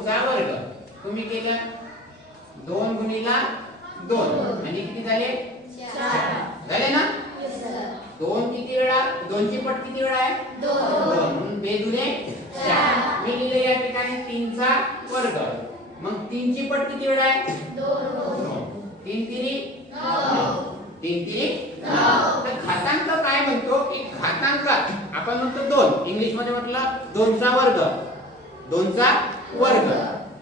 2चा वर्ग. तुम्ही केलं 2 गुणिला 2 म्हणजे किती झाले 4 झाले ना. 2 किती वेळा 2 ची पट किती वेळा आहे 2 म्हणून 2 दुने 4. मी लिहिले या ठिकाणी 3चा वर्ग. मग 3 ची पट किती वेळा आहे 2. 3 तिरी 9. 3 तिरी 9. तर घातांक काय म्हणतो की घातांकात आपण म्हणतो 2 इंग्लिश मध्ये म्हटलं 2चा वर्ग 2चा वर्ग.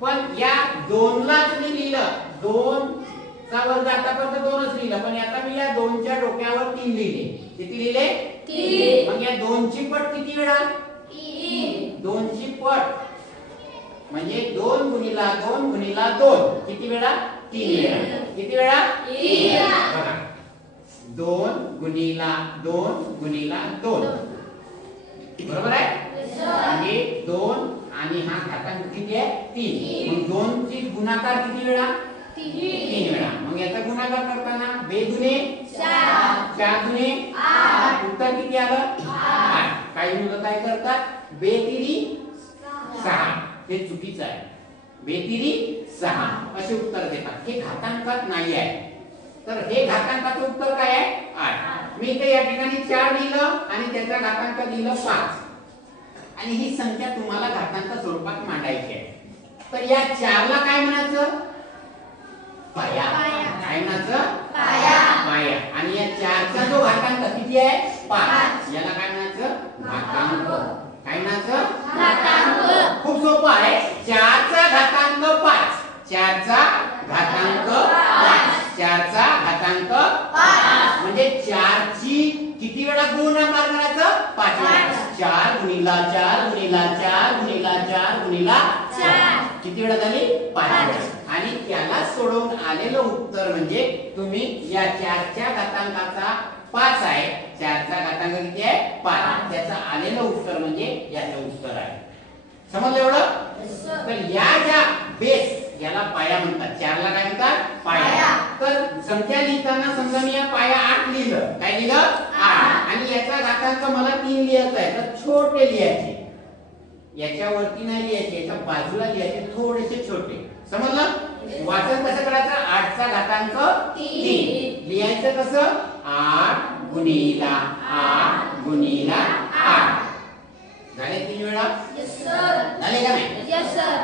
पण या 2 लाच मी लिहिलं 2चा वर्ग आतापर्यंत 2च लिहिलं पण आता मी या 2च्या डोक्यावर 3 लिहिले. किती लिहिले 3. मग या 2 ची पट किती वेळा 3. 2 ची पट म्हणजे 2 गुणिला 2 गुणिला 2 किती वेळा 3 वेळा. किती वेळा 3. बघा 2 गुणिला 2 गुणिला 2 बरोबर आहे. म्हणजे 2 आणि हा घातांक किती आहे 3. मग 2 ची गुणाकार किती वेळा 3 वेळा. मग याचा गुणाकार करताना 2 दुने 4 4 दुने 8 उत्तर किती आलं 8. काही मुलं काय करतात 2 तिरी 6 हे चुकीचं आहे. 2 तिरी 6 असे उत्तर देतात. हे घातांकात नाही आहे. तर हे घातांकाचं उत्तर काय आहे 8. मी इथे या ठिकाणी 4 लिहिलं आणि त्याचा घातांक लिहिलं 5 आणि ही संख्या तुम्हाला घातांक स्वरूपात मांडायची आहे. तर या 4 ला काय म्हणायचं पाया. काय म्हणायचं पाया. आणि या 4चा जो घातांक किती आहे 5 याला काय म्हणायचं घातांक. काय म्हणायचं घातांक. खूप सोपं आहे. 4चा घातांक 5 4चा घातांक 5 4चा घातांक 5 म्हणजे 4 ची किती वेळा गुणाकार करायचं 5 वेळा. 4 गुणिला 4 गुणिला 4 गुणिला 4 गुणिला 4 किती वेळा झाली 5 वेळा. आणि त्याला सोडवून आलेलं उत्तर म्हणजे तुम्ही या 4च्या घातांकाचा 5 आहे. 4चा घातांक किती आहे 5. त्याचं आलेलं उत्तर म्हणजे याचं उत्तर आहे. समजलं एवढं. तर या ज्या बेस याला पाया म्हणतात. 4 ला काय म्हणतात पाया. तर संख्या लिहिताना समजा मी या पाया 8 लिहिलं. काय लिहिलं 8 आणि याचा घातांक मला 3 लिहायचा आहे. तर छोटे लिहायचे. याच्यावरती नाही लिहायचे याच्या बाजूला लिहायचे थोडेसे छोटे. समजलं. वाचन कसं करायचं 8चा घातांक 3 लिहायचं कसं 8 गुणिला 8 गुणिला 8 झाले 3 वेळा. झाले का नाही.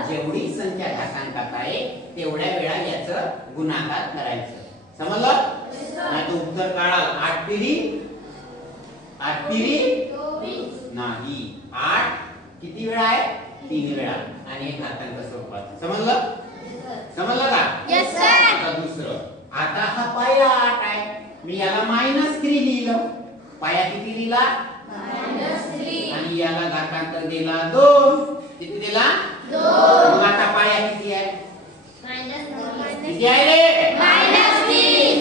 जेवढी संख्या घातांकात आहे तेवढ्या वेळा याचं गुणाकार करायचं. समजलं. नाही तर उत्तर काढाल 8 तिरी 8 तिरी 24 नाही 8 किती वेळा आहे 3 वेळा आणि हे घातांक स्वरूपात. समजलं. समजलं का यस सर. आता दुसरं. आता हा पाया 8 आहे. मी याला -3 लिहिलं. पाया किती लिहिला -3 आणि याला घातांक दिला 2. किती दिला 2. मग आता पाया किती आहे किती आहे रे -3.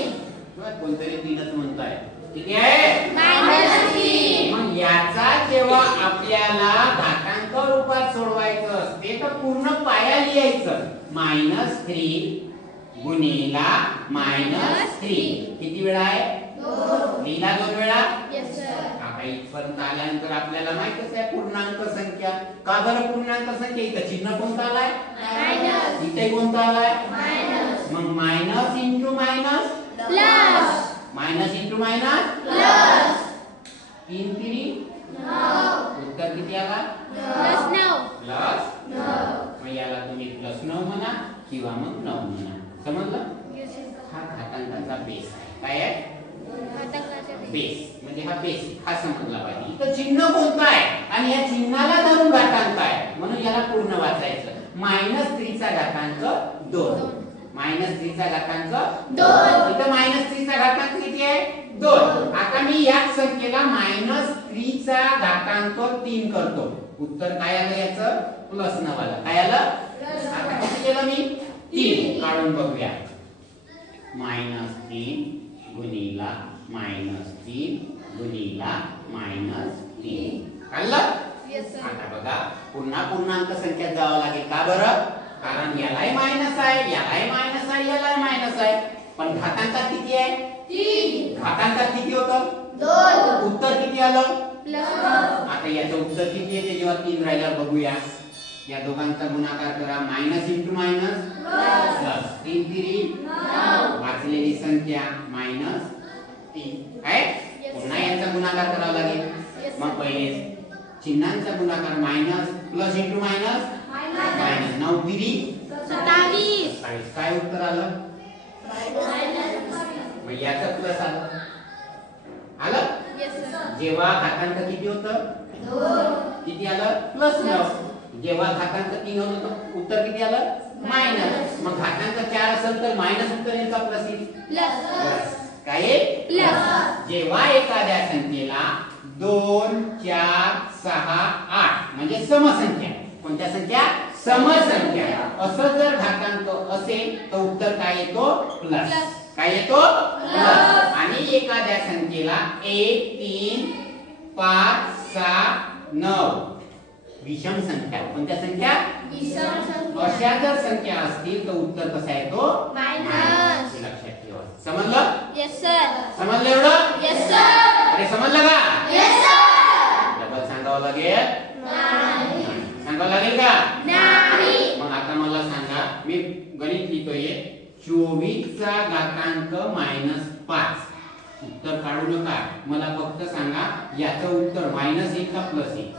कोणतरी 3च म्हणताय. किती आहे -3. मग याचा जेव्हा आपल्याला घातांक रूपात सोडवायचं असते तर पूर्ण पाया लिहायचं. -3 गुणिला -3 किती वेळा आहे 2. लिहिला 2 वेळा. Yes sir. आता इथपर्यंत आल्यानंतर आपल्याला माहितच आहे पूर्णांक संख्या. का बरं पूर्णांक संख्या इथं चिन्ह कोणतं आलाय मायनस. इथे कोणतं आलाय मायनस. मग minus into minus plus. Minus into minus plus. 3 तिरी 9 उत्तर किती आला +9 +9. मग याला तुम्ही +9 म्हणा किंवा मग 9 म्हणा. समजलं. हा घातांकाचा बेस आहे. काय आहे बेस म्हणजे हा बेस हा समजला पाहिजे. इथं चिन्ह कोणतं आहे आणि या चिन्हाला धरून घातांक आहे म्हणून याला पूर्ण वाचायचं. -3 चा घातांक 2 -3 चा घातांक 2. इथं -3 चा घातांक किती आहे 2. आता मी याच संख्येला -3 चा घातांक 3 करतो. उत्तर काय आलं याचं +9 आलं. काय आलं आता किती केलं मी 3 काढून बघूया. -3 गुणिला -3 गुणिला -3 कळलं. आता बघा पुन्हा पूर्णांक संख्येत जावं लागेल. का बरं कारण यालाही मायनस आहे यालाही मायनस आहे यालाही मायनस आहे. पण घातांकात किती आहे 3. घातांकात किती होतं 2. उत्तर किती आलं +9. आता याचं उत्तर किती येते जेव्हा 3 राहिल्यावर बघूया. या दोघांचा गुणाकार करा. Minus into minus plus. 3 3 9. वाचलेली संख्या -3 आहे. पुन्हा यांचा गुणाकार करावा लागेल. मग पहिले चिन्हांचा गुणाकार minus plus into minus minus. 9 3 27. काय उत्तर आलं? मग याचं प्लस आलं. जेव्हा घातांक किती होतं? 2. किती आलं? प्लस 9. जेव्हा घातांक 3 होतं उत्तर किती आलं? मायनस. मग घातांक 4 असेल तर मायनस उत्तर येईल का प्लस येईल? प्लस. काय? प्लस. जेव्हा एखाद्या संख्येला 2 4 6 8 म्हणजे समसंख्या. कोणत्या संख्या? समसंख्या. असं जर घातांक असेल तर उत्तर काय येतो? प्लस. काय येतो? प्लस. आणि एखाद्या संख्येला 1 3 5 6 9 विषम संख्या. कोणत्या संख्या? विषम संख्या. अशा जर संख्या असतील तर उत्तर कसा येतो? मायनस. लक्षात ठेवा. समजलं? Yes sir. समजलं एवढं? Yes sir. अरे समजलं का? Yes sir. डबल सांगावं लागेल? नाही. सांगावं लागेल का? नाही. मग आता मला सांगा, मी गणित लिहितोय. 24 चा घातांक -5. उत्तर काढू नका. मला फक्त सांगा याचं उत्तर मायनस येईल का प्लस येईल?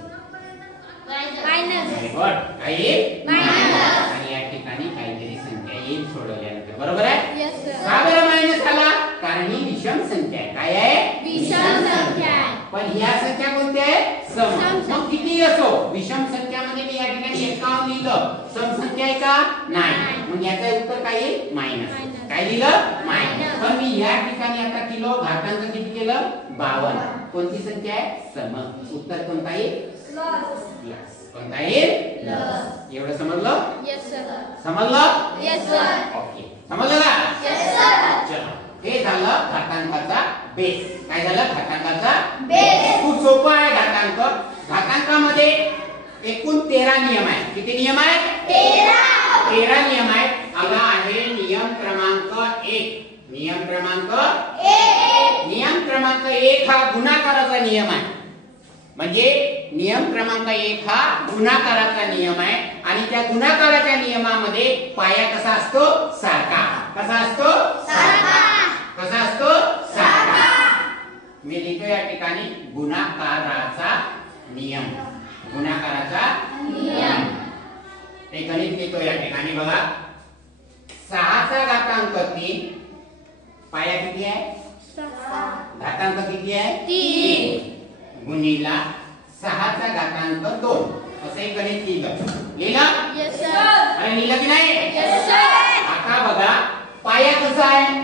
मायनस. Very good. काय येईल? मायनस. आणि या ठिकाणी काहीतरी संख्या येईल सोडवल्यानंतर. बरोबर आहे? Yes sir. का बरं मायनस आला? कारण ही विषम संख्या आहे. काय आहे? विषम संख्या आहे. पण ह्या संख्या कोणत्या आहे? सम. मग किती असो विषम संख्यामध्ये मी या ठिकाणी 51 लिहिलं. सम संख्या आहे का? नाही. मग याचं उत्तर काय येईल? मायनस. काय लिहिलं? मायनस. पण मी या ठिकाणी आता किलो घातांक किती केलं? 52. कोणती संख्या आहे? सम. उत्तर कोणता येईल? प्लस. कोणता येईल? प्लस. एवढं समजलं? Yes sir. समजलं? Yes sir. ओके. समजलं का? Yes sir. चला, हे झालं घातांकाचा बेस. काय झालं? घातांकाचा बेस. खूप सोपं आहे घातांक. घातांकामध्ये एकूण 13 नियम आहेत. किती नियम आहेत? 13 नियम आहेत. आला आहे नियम क्रमांक 1. नियम क्रमांक 1. नियम क्रमांक 1 हा गुणाकाराचा नियम आहे. म्हणजे नियम क्रमांक 1 हा गुणाकाराचा नियम आहे. आणि त्या गुणाकाराच्या नियमामध्ये पाया कसा असतो? सारखा. कसा असतो? सारखा. कसा असतो? सारखा. मी लिहितो या ठिकाणी गुणाकाराचा नियम. गुणाकाराचा नियम. ते गणित लिहितो या ठिकाणी बघा. 6 चा घातांक 3. पाया किती आहे? 6. घातांक किती आहे? 3. गुणिला 6 चा घातांक 2. असं एक गणित लिहिलं. लिहिलं? Yes sir. अरे लिहिलं की नाही? Yes sir. आता बघा पाया कसा आहे?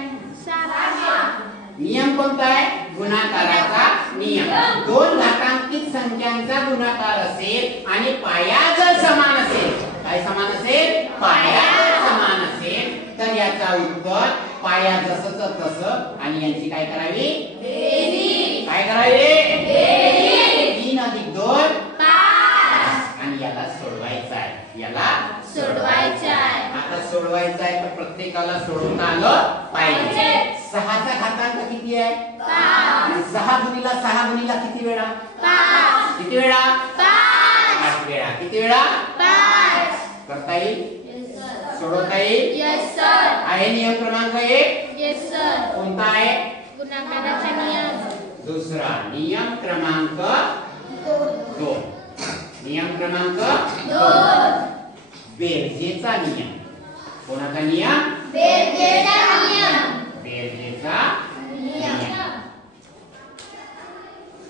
नियम कोणता आहे? गुणाकाराचा नियम. 2 घातांकित संख्यांचा गुणाकार असेल आणि पाया जर समान असेल. काय समान असेल? पाया समान असेल तर याचा उत्तर पाया जसंच तसं आणि यांची काय करावी? बेरीज. काय करावी? बेरीज. 3 अधिक 2 5. आणि याला सोडवायचं आहे. याला सोडवायचं आहे. आता सोडवायचं आहे तर प्रत्येकाला सोडवता आलं पाहिजे. 6 चा घातांक किती आहे? 5. 6 गुणिला 6 गुणिला किती वेळा? 5. किती वेळा? 5 वेळा. किती वेळा? 5. करता येईल? Yes sir. सोडवता येईल? Yes sir. आहे नियम क्रमांक 1? Yes sir. कोणता आहे? गुणाकाराचा नियम. दुसरा नियम क्रमांक 2. नियम क्रमांक 2 बेरजेचा नियम. कोणाचा नियम? बेरजेचा नियम. बेरजेचा नियम.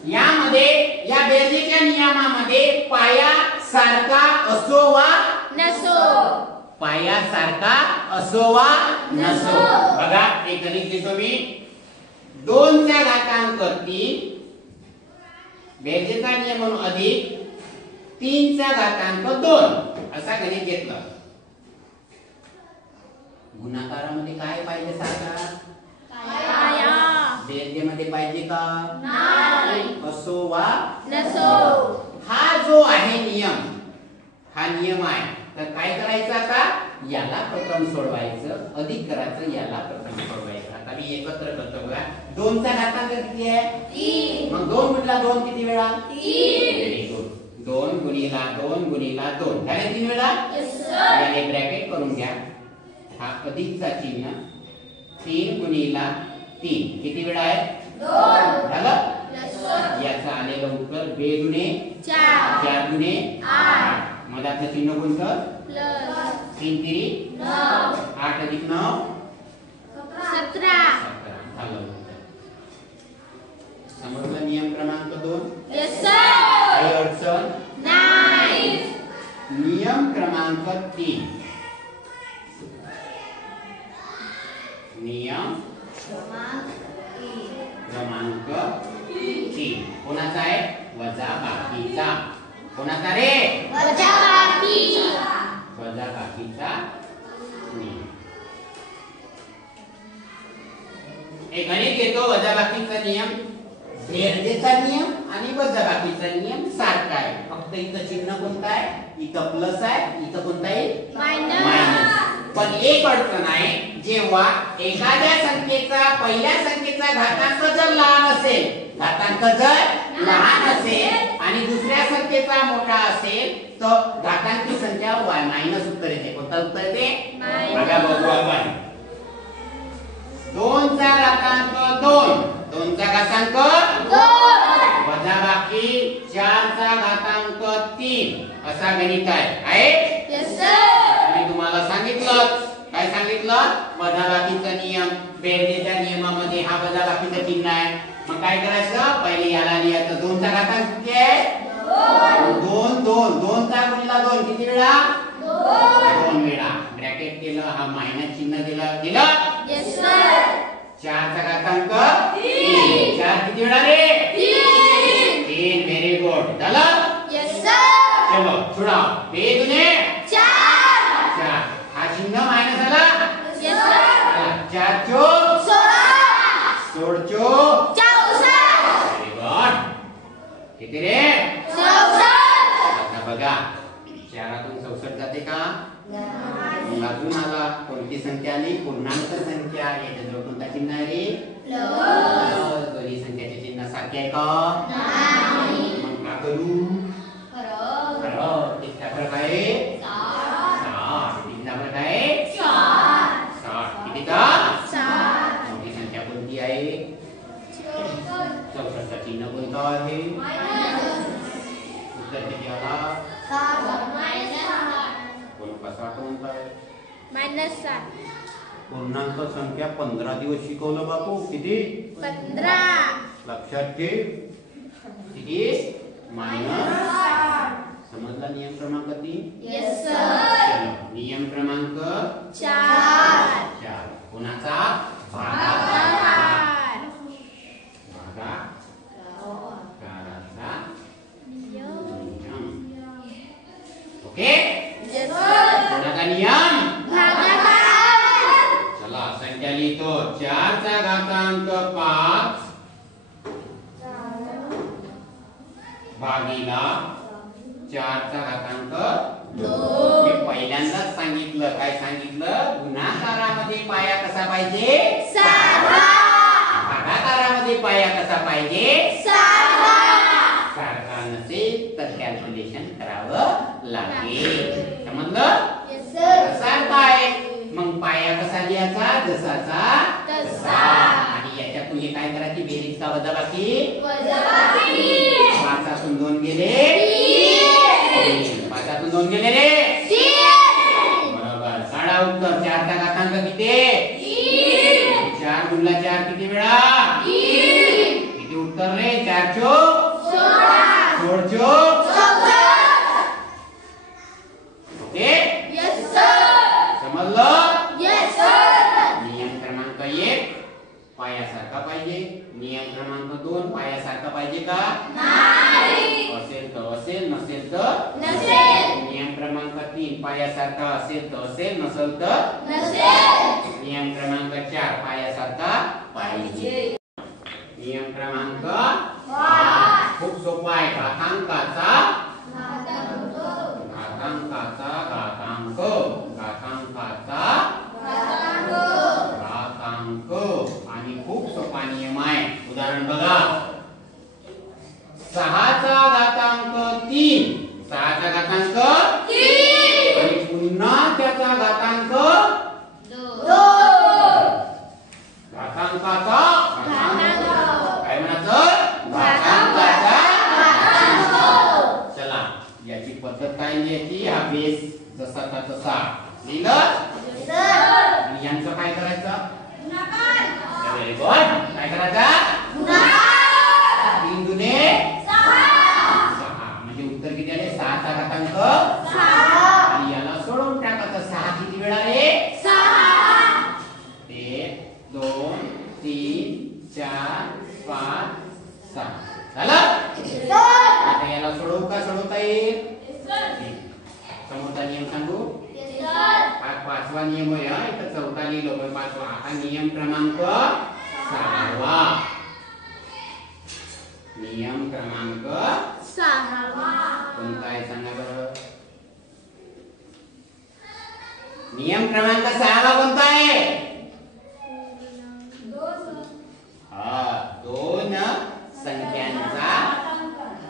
यामध्ये या बेरजेच्या नियमामध्ये पाया सारखा असो वा नसो. पाया सारखा असो वा नसो. बघा एक गणित लिहितो मी. 2 चा घातांक 3 बेरजेचा नियम म्हणून अधिक 3 चा घातांक 2 असा गणित घेतलं. गुणाकारामध्ये काय पाहिजे सारखा? पाया. बेरजेमध्ये पाहिजे का? नाही. असो वा नसो. हा जो आहे नियम, हा नियम आहे. तर काय करायचं आता? याला प्रथम सोडवायचं. अधिक करायचं. याला प्रथम सोडवायचं. आता मी एकत्र करतो बघा. 2 चा घातांक किती आहे? 3. मग 2 गुणिला 2 किती वेळा? 3. Very good. 2 गुणिला गुणिला 2 गुणिला 2 झाले 3 वेळा. याने ब्रॅकेट करून घ्या. हा अधिकचा चिन्ह 3 गुणिला 3 किती वेळा आहे 2 झालं. याचा आलेलं उत्तर 2 गुणे 4 4 गुणे 8 मधातलं चिन्ह कोणतं प्लस 3 3 9 8 अधिक 9 17 झालं. समजलं नियम क्रमांक 2. Yes sir. काही अडचण नाही. नियम क्रमांक 3 नियम क्रमांक 3 कोणाचा आहे वजाबाकीचा. कोणाचा रे वजाबाकी. वजाबाकीचा नियम. एक गणित येतो वजाबाकीचा नियम बेरजेचा नियम आणि वजाबाकीचा नियम सारखा आहे. फक्त इथं चिन्ह कोणतं आहे इथं प्लस आहे इथं कोणतं आहे मायनस. पण एक अडचण आहे जेव्हा एखाद्या संख्येचा पहिल्या संख्येचा घातांक जर लहान असेल घातांक जर लहान असेल आणि दुसऱ्या संख्येचा मोठा असेल तर घातांकी संख्या मायनस उत्तर येते. कोणतं उत्तर येते बघा बघू आपण. 2 चा घातांक 2 2 चा घातांक 2 वजाबाकी 4 चा घातांक 3 असा गणित आहे. Yes sir. मी तुम्हाला सांगितलं काय सांगितलं वजाबाकीचा नियम बेरजेच्या नियमामध्ये हा वजाबाकीचा चिन्ह आहे. मग काय करायचं पहिले याला लिहायचं 2 चा घातांक किती आहे 2 2 2 चा गुणिला 2 किती वेळा 2 वेळा ब्रॅकेट केलं. हा मायनस चिन्ह दिलं. Yes sir. 4 चा घातांक 3 4 किती वेळा रे 3 व्हेरी गुड झालं. Yes sir. चलो छुड़ाओ 2 दुने 4 4 हा चिन्ह मायनस आला. Yes sir. 4 चौक 16 16 चौक 64 व्हेरी गुड. किती रे 64. आता बघा 4 तून 64 जाते का मग अजून आला कोणती संख्या आली पूर्णांक संख्या. याच्याजवळ कोणता चिन्ह आहे रे प्लस. दोन्ही संख्याचे चिन्ह सारखे आहे का नाही. मग का करू खरं. किती फरक आहे 7. किती फरक आहे 7. किती का 7. मोठी संख्या कोणती आहे 64 चा चिन्ह कोणता आहे उत्तर किती आला कोण कसा कोणता -7 पूर्णांक संख्या 15 दिवस शिकवलं बापू. किती 15 लक्षात ठेव. किती मायनस. समजला नियम क्रमांक 3. Yes sir. नियम क्रमांक 4 4 कोणाचा भागाकाराचा नियम. Okay yes sir. कोणाचा नियम भागाकार. चला संख्या लिहितो 4 चा घातांक 5 भागीला 4 चा घातांक 2. मी पहिल्यांदाच सांगितलं काय सांगितलं गुणाकारामध्ये पाया कसा पाहिजे साधा. भागाकारामध्ये पाया कसा पाहिजे साधा. सारखा नसेल तर कॅल्क्युलेशन करावं लागेल. समजलं यस सर. सारखा आहे मग पाया कसा लिहायचा जसाचा तसा. आणि याच्या पुढे काय करायची बेरीज का वजाबाकी वजाबाकी. 5 2 गेले 5 2 गेले रे 3 बरोबर. काढा उत्तर 4 चा घातांक किती 4 गुणिला 4 किती वेळा 3 किती उत्तर रे 4 चौक 16 चौक. Okay yes sir. समजलं. Yes sir. नियम क्रमांक 1 पायासारखा पाहिजे. नियम क्रमांक 2 पायासारखा पाहिजे का नाही. असेल तर असेल नसेल तर नसेल. नियम क्रमांक 3 पायासारखा असेल तर असेल नसेल तर नसेल. नियम क्रमांक 4 पायासारखा पाहिजे. नियम क्रमांक 5 खूप सोपा आहे. घातांकाचा घातांकाचा घातांक घातांकाचा घातांक आणि खूप सोपा नियम आहे. उदाहरण बघा 6 चा घातांक 3 6चा घातांक 3 आणि पुन्हा त्याचा घातांक 2 घातांकाचा काय म्हणायचं घातांकाचा चला याची पद्धत काय लिहायची हा बेस जसाचा तसा लिहिलं आणि यांचं काय करायचं व्हेरी गुड काय करायचं 3 दुने 6 म्हणजे उत्तर किती आले 6चा घातांक 6 आणि याला सोडून टाकायचं 6 किती वेळा रे 1 2 3 4 5 6 झालं आता याला सोडवू का सोडवता येईल समोरचा नियम सांगू हा 5वा नियम आहे हा इथं 4था लिहिलो पण 5वा आता नियम क्रमांक 6वा नियम क्रमांक 6 कोणता आहे सांगा बरं नियम क्रमांक 6वा कोणता आहे दोन संख्यांचा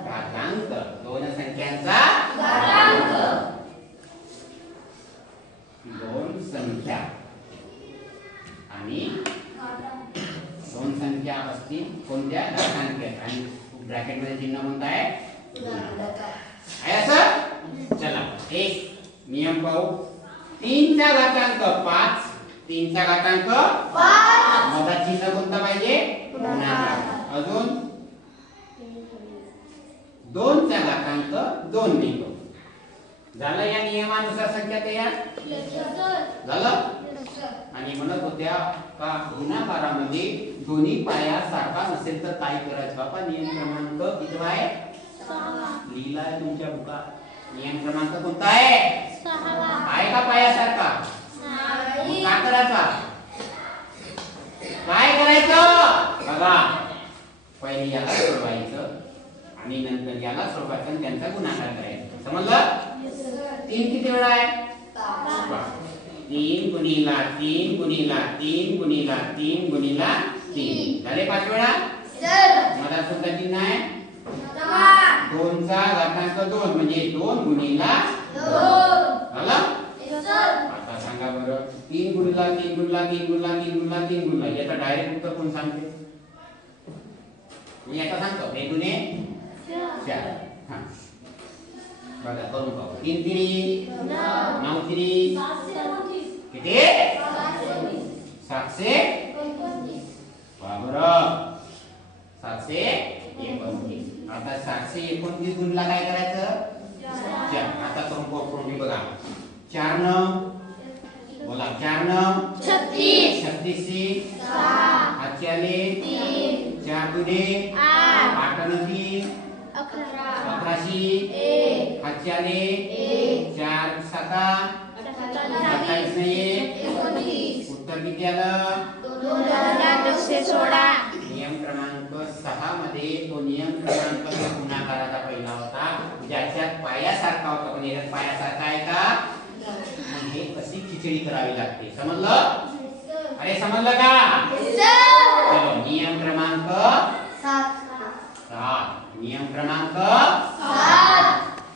घातांक दोन संख्यांचा घातांक दोन संख्या आणि दोन संख्या असतील कोणत्या घातांक आणि ब्रॅकेट मध्ये चिन्ह कोणतं आहे असं चला एक नियम पाहू 3चा घातांक 5 3चा घातांक 5 मधात चिन्ह कोणता पाहिजे गुणाकार अजून 2चा घातांक 2 लिहितो झालं या नियमानुसार संख्या तयार झालं आणि म्हणत होत्या का गुणाकारामध्ये दोन्ही पाया सारखा नसेल तर काय करायचं बाबा नियम क्रमांक किती आहे 6 लिहिलाय तुमच्या बुकात नियम क्रमांक कोणता आहे 6 आहे का पाया सारखा काय करायचा काय करायचं बघा पहिले याला सोडवायचं आणि नंतर याला सोडवायचं आणि त्यांचा गुणाकार करायचा समजलं 3 किती वेळा आहे 3 गुणिला 3 गुणिला 3 गुणिला 3 गुणिला 3 झाले 5 वेळा मला सुद्धा चिन्ह आहे 2चा घातांक 2 म्हणजे 2 गुणिला 2 झालं आता सांगा बरं 3 गुणिला 3 गुणिला 3 गुणिला 3 गुणिला 3 गुणिला याचा डायरेक्ट उत्तर कोण सांगते मी आता सांगतो 1 गुणे 4 हां बघा करून पाहू 3 3 9 3 किती 729 बरोबर 729 आता 729 गुणला काय करायचं 4 आता करून बघा 4 9 बोला 4 9 36 36 6 हातचे आले 3 4 दुने 8 8 आणि 3 11 हातचे आले 4 7 27 नाही उत्तर किती आलं 2216 नियम क्रमांक 6 मध्ये तो नियम क्रमांक गुणाकाराचा पहिला होता ज्याच्यात पायासारखा होता पण याच्यात पायासारखा आहे का म्हणजे कशी खिचडी करावी लागते समजलं अरे समजलं का चलो नियम क्रमांक 7 नियम क्रमांक 7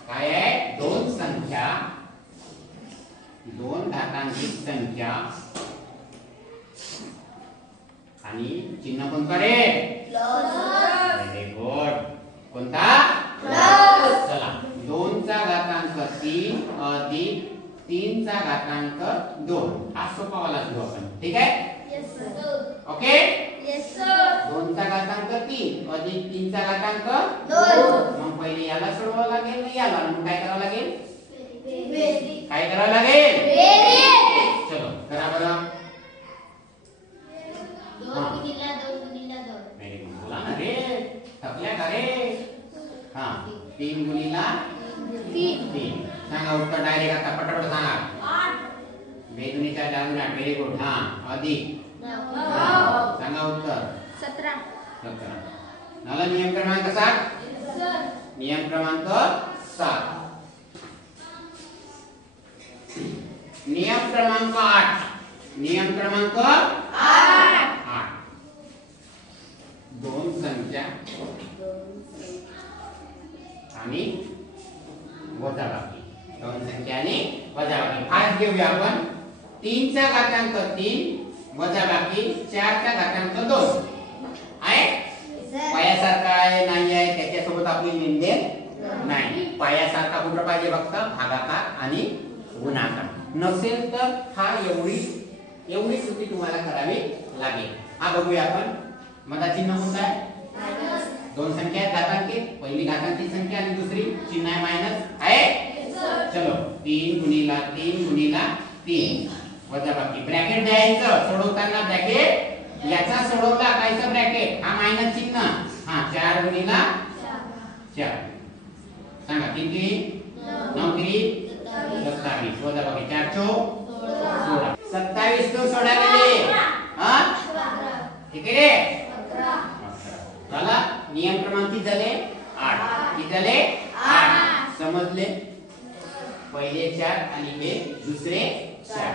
काय आहे दोन संख्या दोन घातांकित संख्या आणि चिन्ह कोणता रे व्हेरी गुड कोणता चला 2चा घातांक 3 अधिक 3चा घातांक 2 हा सोपा वाला घेऊ आपण ठीक आहे ओके 2चा घातांक 3 अधिक 3चा घातांक 2 मग पहिले याला सोडवावं लागेल ना याला मग काय करावं लागेल काय करावं लागेल चलो करा बरं 2 गुणिला 2 गुणिला 2 व्हेरी गुड बोला ना रे थकल्या का रे हां 3 गुणिला 3 सांगा उत्तर डायरेक्ट आता पटापट सांगा 8 बेदुनीच्या 4 गुणिले 8 व्हेरी गुड हां अधिक 9 सांगा उत्तर 17 झाला नियम क्रमांक 7 नियम क्रमांक 7 नियम क्रमांक 8 नियम क्रमांक 8 दोन संख्या आणि वजाबाकी. दोन संख्या आणि वजाबाकी. आज घेऊया आपण 3 चा घातांक 3 वजाबाकी 4 चा घातांक 2 आहे. पायासारखा आहे नाही आहे त्याच्यासोबत आपली लेनदेन नाही. पायासारखा कुठं पाहिजे फक्त भागाकार आणि गुणाकार. नसेल तर हा एवढी कृती तुम्हाला करावी लागेल. हा बघूया आपण. मधा चिन्ह कोणतं आहे? दोन संख्या आहेत घातांकित. पहिली घातांकित संख्या आणि दुसरी चिन्ह आहे मायनस आहे. चलो 3 गुणिला 3 गुणिला 3 वजाबाकी. ब्रॅकेट द्यायचं सोडवताना. ब्रॅकेट याचा सोडवला कायचं ब्रॅकेट हा मायनस चिन्ह. हा 4 गुणिला 4 सांगा किती? 9 3 27 वजाबाकी 4 चौक 16. 27 तो सोडा गेले. हा ठीक आहे. चला नियम क्रमांक किती झाले? 8. किती झाले? 8. समजले? पहिले 4 आणि हे दुसरे 4.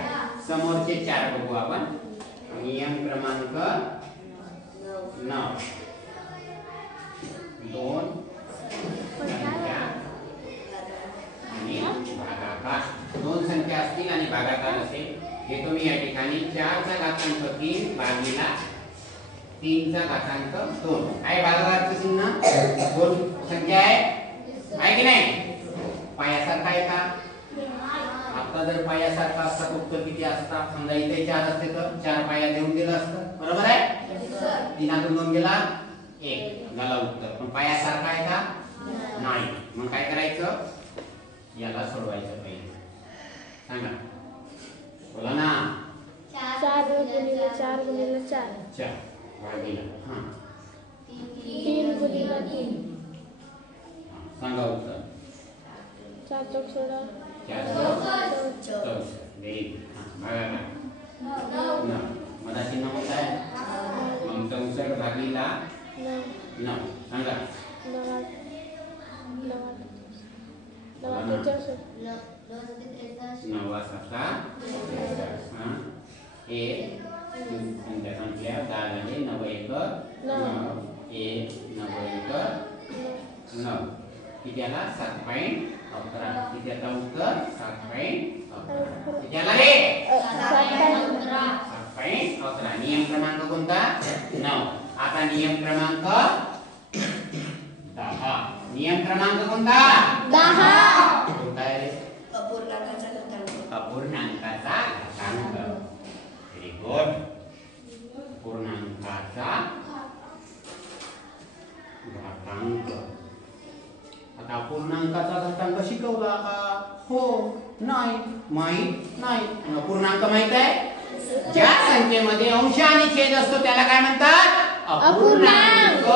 समोरचे 4 बघू आपण. नियम क्रमांक 9. 2 संख्या आणि भागाकार. 2 संख्या असतील आणि भागाकार असेल. हे तुम्ही या ठिकाणी 4 चा घातांक 3 भागिला 3 चा घातांक 2 आहे. भागाकारचं चिन्ह 2 संख्या आहे की नाही? पायासारखा आहे का? आता जर पायासारखा असता उत्तर किती असता? समजा इथे 4 असते तर 4 पाया देऊन दिलं असतं. बरोबर आहे? 3 2 गेला 1 झाला उत्तर. पण पायासारखा आहे का? नाही. मग काय करायचं? याला सोडवायचं पहिले. सांगा बोला ना. 4 गुणिले 4 गुणिले 4 4 भागिला 3 गुणिले 3 सांगा उत्तर. 4 चौक 16 14 व्हेरी गुड. भागाकार 9. मला चिन्ह होत आहे. मग 64 भागिला 9 सांगा. 9 7 हे संख्या संख्या 10 झाले. 9 1 9 1 9 1 9 किती आला? 7.11. किती आता उत्तर? 7.11. किती आला रे? 7.11. नियम क्रमांक कोणता? 9. आता नियम क्रमांक 10. नियम क्रमांक कोणता? 10. कोणता आहे रे? अपूर्णांकाचा घातांक. Very good. पूर्णांकाचा घातांक. आता पूर्णांकाचा घातांक शिकवला का? हो नाही माहित नाही. पूर्णांक माहित आहे? ज्या संख्येमध्ये अंश आणि छेद असतो त्याला काय म्हणतात? अपूर्णांक.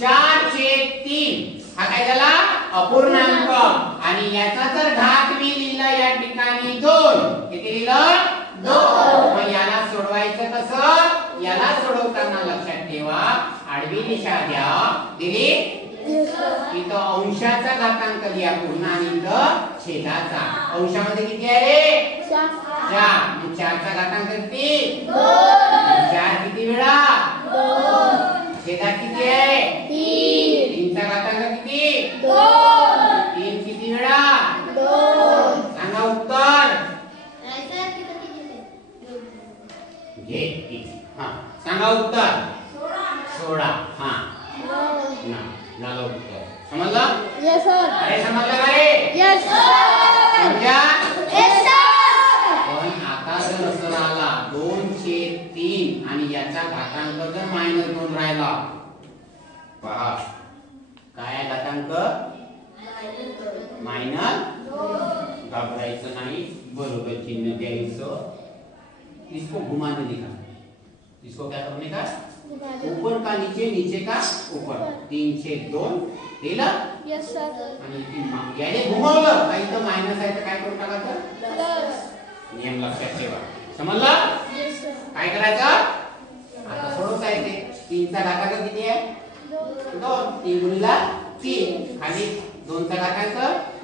4/3 हा काय झाला? अपूर्णांक. आणि याचा जर घात मी लिहिला या ठिकाणी 2. किती लिहिलं? 2. मग याला सोडवायचं कसं? याला सोडवताना लक्षात ठेवा आडवी दिशा द्या. दिली? इथं अंशाचा घातांक लिहा पूर्ण आणि इथं छेदाचा. अंशामध्ये किती आहे रे? 4. मग 4 चा घातांक किती? 2. 4 किती वेळा? 2. छेदात किती आहे? 3. 3 चा घातांक किती? 2. 3 किती वेळा? 2. सांगा उत्तर. घे हा सांगा उत्तर. 16. हा ना झालं उत्तर. समजलं? Yes sir. अरे समजलं का रे? Yes sir. समजा? Yes sir. पण आता जर असं आला 2/3 आणि याचा घातांक जर -2 राहिला. पहा काय घातांक? -2. घाबरायचं नाही. बरोबर चिन्ह द्यायचं. इसको घुमाने दिखा. इसको क्या करने का? ऊपर का नीचे, नीचे का ऊपर. 3/2 दिलं. Yes sir. आणि याने घुमवलं काही तर मायनस आहे तर काय करून टाकायचं? नियम लक्षात ठेवा. समजलं? Yes sir. काय करायचं? आता सोडवता येते. 3 चा घातांक किती आहे? 2. 3 गुणिला 3 खाली 2 चा घातांक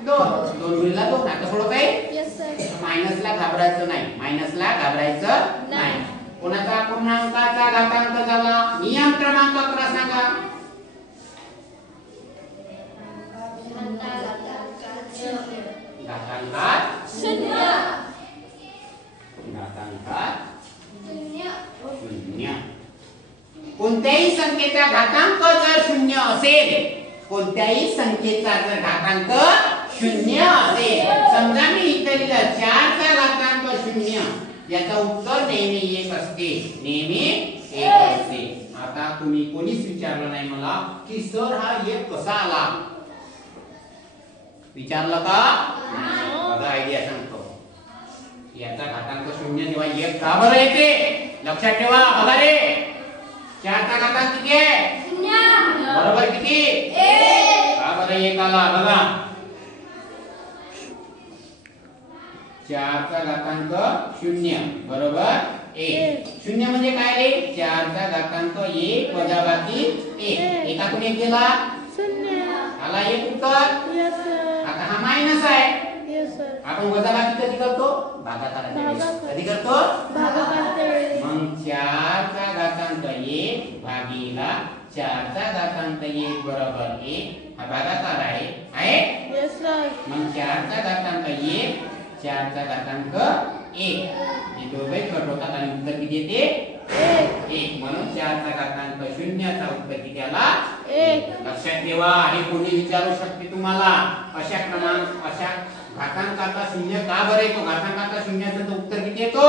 2. 2 गुणिला 2. आता सोडवता येईल? Yes sir. मायनसला घाबरायचं नाही. मायनसला घाबरायचं नाही. कोणाचा पूर्णांकाचा घातांक झाला? नियम क्रमांक 11 सांगा. संख्येचा घातांक जर शून्य असेल, कोणत्याही संख्येचा जर घातांक शून्य असेल, समजा मी इथे लिहिलं 4 चा घातांक शून्य, याचा उत्तर नेहमी 1 असते, नेहमी 1 असते. आता तुम्ही कोणीच विचारलं नाही मला की सर हा 1 कसा आला, विचारलं का? बघा आयडिया सांगतो. याचा घातांक शून्य जेव्हा 1 का बरं येते लक्षात ठेवा. बघा रे, 4 चा घातांक किती आहे? शून्य. बरोबर किती? 1. का बरं 1 आला? बघा 4 चा घातांक शून्य बरोबर 1. शून्य म्हणजे काय रे? 4 चा घातांक 1 वजाबाकी 1. एकातून 1 गेला शून्य. आला 1 उत्तर. Yes sir. आता हा मायनस आहे. Yes sir. आपण वजाबाकी कधी करतो? भागाकाराच्या वेळी. कधी करतो? भागाकाराच्या वेळी. मग 4 चा घातांक 1 भागीला 4 चा घातांक 1 बरोबर 1. हा भागाकार आहे. Yes sir. मग 4 चा घातांक 1 4 चा घातांक 1 हे दोघे कट होतात आणि उत्तर किती येते? 1. म्हणून 4 चा घातांक 0 चा उत्तर किती आला? 1. लक्षात ठेवा. हे कोणी विचारू शकते तुम्हाला अशा क्रमांक अशा घातांकाचा 0 का बरं येतो? घातांकाचा 0चं उत्तर किती येतो?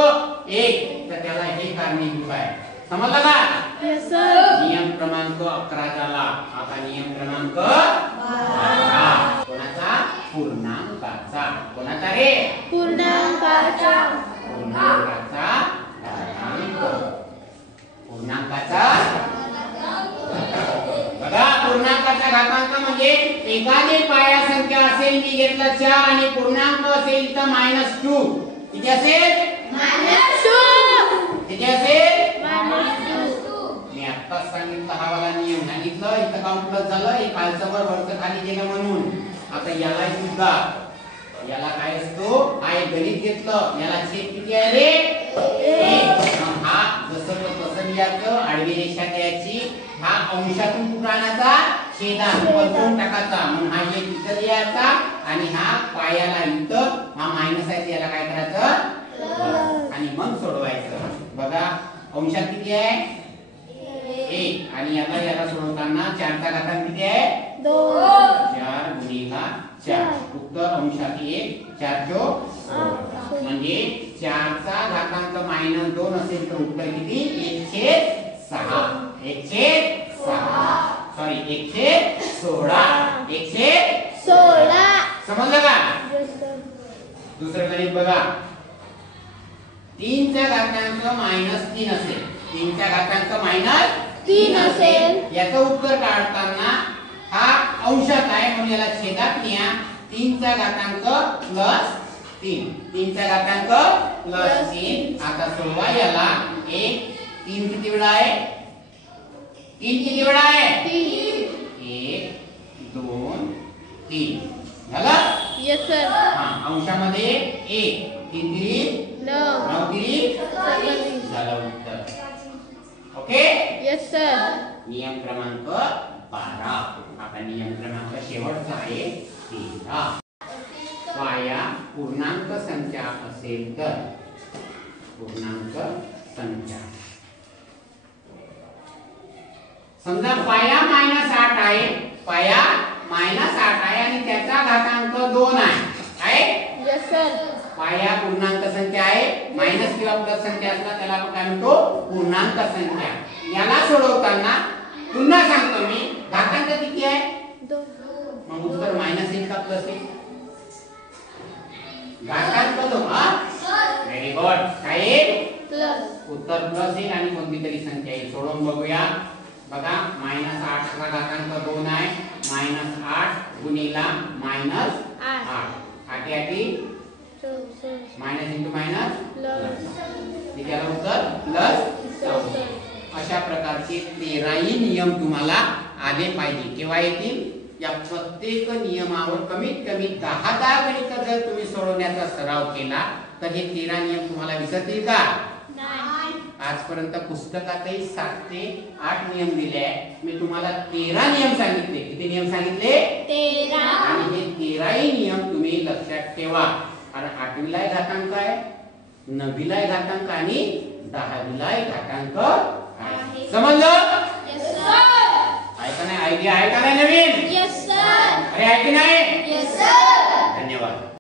1. तर त्याला हे कारणीभूत आहे. समजलं का? Yes sir. नियम क्रमांक 11 झाला. आता नियम क्रमांक 12. कोणाचा? पूर्णांकाचा. कोणाचा रे? पूर्णांकाचा. पूर्णांकाचा घातांक. पूर्णांकाचा बघा, पूर्णांकाचा घातांक म्हणजे एखादी पाया संख्या असेल, मी घेतला 4 आणि पूर्णांक असेल तर -2. किती असेल? -2. किती असेल? -2. मी आत्ताच सांगितलं, हा वाला नियम सांगितलं. इथं काउंट प्लस झालं, हे खालचं वर वरचं खाली गेलं म्हणून. आता याला सुद्धा याला काय असतो? हा एक गणित घेतलं, याला छेद किती आहे रे? 1. हा जसं तसं लिहायचं, आडवी रेषा द्यायची, हा अंशातून कुठं आणायचा? छेदात वरतून टाकायचा. मग हा 1 इथं लिहायचा आणि हा पायाला इथं, हा मायनस आहे, याला काय करायचं? आणि मग सोडवायचं. बघा अंशात किती आहे? 1. आणि याला सोडवताना 4 चा घातांक किती आहे? 2. 4 गुणिला 4. उत्तर अंशात 1 4 चोक 16. म्हणजे 4 चा घातांक -2 असेल तर उत्तर किती? 1/6. 1/6. सॉरी 1/16. 1/16. समजलं का? Yes sir. दुसरं गणित बघा. 3 चा घातांक -3 असेल. 3 चा घातांक -3 असेल, याचं उत्तर काढताना हा अंशात आहे म्हणून याला छेदात लिहा. 3 चा घातांक +3. 3 चा घातांक +3. आता सोडवा याला. 3 किती वेळा आहे? 3 किती वेळा आहे? 1 2 3. झालं? Yes sir. हा अंशामध्ये 1 3 3 9 3 झालं उत्तर. ओके. Yes sir. नियम क्रमांक 12. आता नियम क्रमांक शेवटचा आहे 13. पाया पूर्णांक संख्या असेल तर, पूर्णांक संख्या समजा पाया -8 आहे, पाया -8 आहे आणि त्याचा घातांक 2 आहे. Yes sir. पाया पूर्णांक संख्या आहे, मायनस किंवा प्लस संख्या असला त्याला आपण काय म्हणतो? पूर्णांक संख्या. याला सोडवताना पुन्हा सांगतो मी, घातांक किती आहे? 2. मग उत्तर -1 का +1? घातांक 2. Very good. काय येईल? प्लस. उत्तर प्लस येईल आणि कोणती तरी संख्या येईल. सोडवून बघूया. बघा -8 चा घातांक 2 आहे. -8 गुणिला -8. 8 8 मायनस इंटू मायनस प्लस. त्याला उत्तर +14. अशा प्रकारचे 13ही नियम तुम्हाला आले पाहिजे. केव्हा येतील? या प्रत्येक नियमावर कमीत कमी 10 गणित जर तुम्ही सोडवण्याचा सराव केला तर हे 13 नियम तुम्हाला विसरतील का? नाही. आजपर्यंत पुस्तकातही 7 ते 8 नियम दिले आहे. मी तुम्हाला 13 नियम सांगितले. किती नियम सांगितले? 13. आणि हे 13ही नियम तुम्ही लक्षात ठेवा. कारण 8वीला घातांक आहे, 9वीला घातांक आणि 10वीला घातांक आहे. समजलं? Yes sir. आयडिया आहे का नाही नवीन? Yes sir. अरे आहे की नाही? Yes sir. धन्यवाद.